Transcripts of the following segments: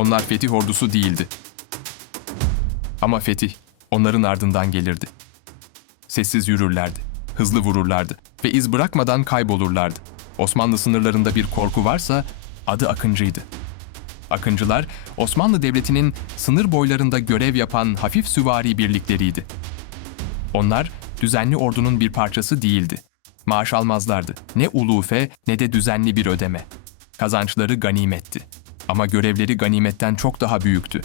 Onlar fetih ordusu değildi. Ama fetih onların ardından gelirdi. Sessiz yürürlerdi, hızlı vururlardı ve iz bırakmadan kaybolurlardı. Osmanlı sınırlarında bir korku varsa adı Akıncı'ydı. Akıncılar Osmanlı Devleti'nin sınır boylarında görev yapan hafif süvari birlikleriydi. Onlar düzenli ordunun bir parçası değildi. Maaş almazlardı. Ne ulufe ne de düzenli bir ödeme. Kazançları ganimetti. Ama görevleri ganimetten çok daha büyüktü.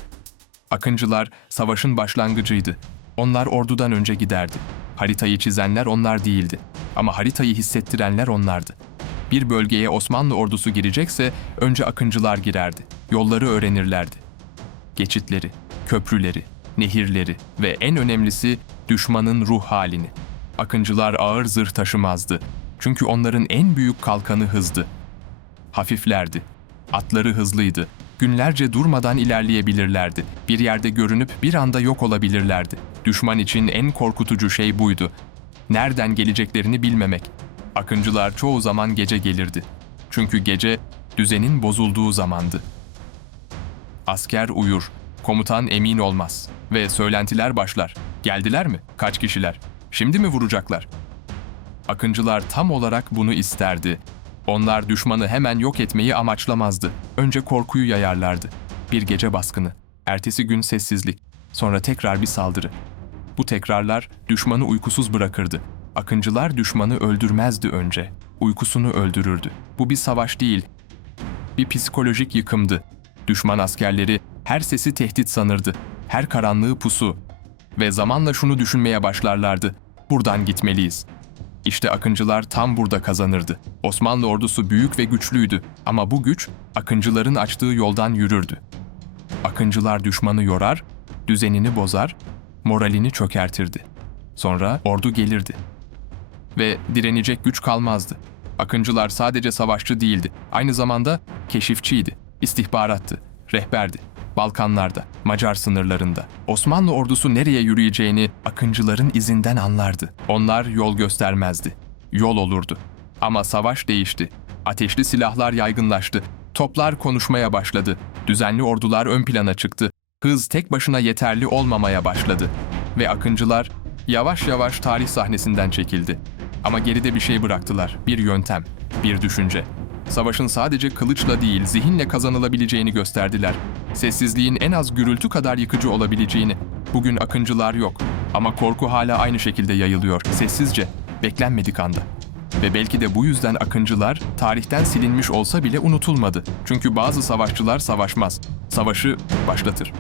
Akıncılar savaşın başlangıcıydı. Onlar ordudan önce giderdi. Haritayı çizenler onlar değildi. Ama haritayı hissettirenler onlardı. Bir bölgeye Osmanlı ordusu girecekse önce akıncılar girerdi. Yolları öğrenirlerdi. Geçitleri, köprüleri, nehirleri ve en önemlisi düşmanın ruh halini. Akıncılar ağır zırh taşımazdı. Çünkü onların en büyük kalkanı hızdı. Hafiflerdi. Atları hızlıydı. Günlerce durmadan ilerleyebilirlerdi. Bir yerde görünüp bir anda yok olabilirlerdi. Düşman için en korkutucu şey buydu. Nereden geleceklerini bilmemek. Akıncılar çoğu zaman gece gelirdi. Çünkü gece düzenin bozulduğu zamandı. Asker uyur, komutan emin olmaz ve söylentiler başlar. Geldiler mi? Kaç kişiler? Şimdi mi vuracaklar? Akıncılar tam olarak bunu isterdi. Onlar düşmanı hemen yok etmeyi amaçlamazdı. Önce korkuyu yayarlardı. Bir gece baskını, ertesi gün sessizlik, sonra tekrar bir saldırı. Bu tekrarlar düşmanı uykusuz bırakırdı. Akıncılar düşmanı öldürmezdi önce, uykusunu öldürürdü. Bu bir savaş değil, bir psikolojik yıkımdı. Düşman askerleri her sesi tehdit sanırdı, her karanlığı pusu. Ve zamanla şunu düşünmeye başlarlardı. Buradan gitmeliyiz. İşte Akıncılar tam burada kazanırdı. Osmanlı ordusu büyük ve güçlüydü ama bu güç Akıncıların açtığı yoldan yürürdü. Akıncılar düşmanı yorar, düzenini bozar, moralini çökertirdi. Sonra ordu gelirdi. Ve direnecek güç kalmazdı. Akıncılar sadece savaşçı değildi, aynı zamanda keşifçiydi, istihbarattı, rehberdi. Balkanlarda, Macar sınırlarında. Osmanlı ordusu nereye yürüyeceğini Akıncıların izinden anlardı. Onlar yol göstermezdi. Yol olurdu. Ama savaş değişti. Ateşli silahlar yaygınlaştı. Toplar konuşmaya başladı. Düzenli ordular ön plana çıktı. Hız tek başına yeterli olmamaya başladı. Ve Akıncılar yavaş yavaş tarih sahnesinden çekildi. Ama geride bir şey bıraktılar. Bir yöntem, bir düşünce. Savaşın sadece kılıçla değil, zihinle kazanılabileceğini gösterdiler. Sessizliğin en az gürültü kadar yıkıcı olabileceğini. Bugün akıncılar yok. Ama korku hala aynı şekilde yayılıyor. Sessizce, beklenmedik anda. Ve belki de bu yüzden akıncılar tarihten silinmiş olsa bile unutulmadı. Çünkü bazı savaşçılar savaşmaz. Savaşı başlatır.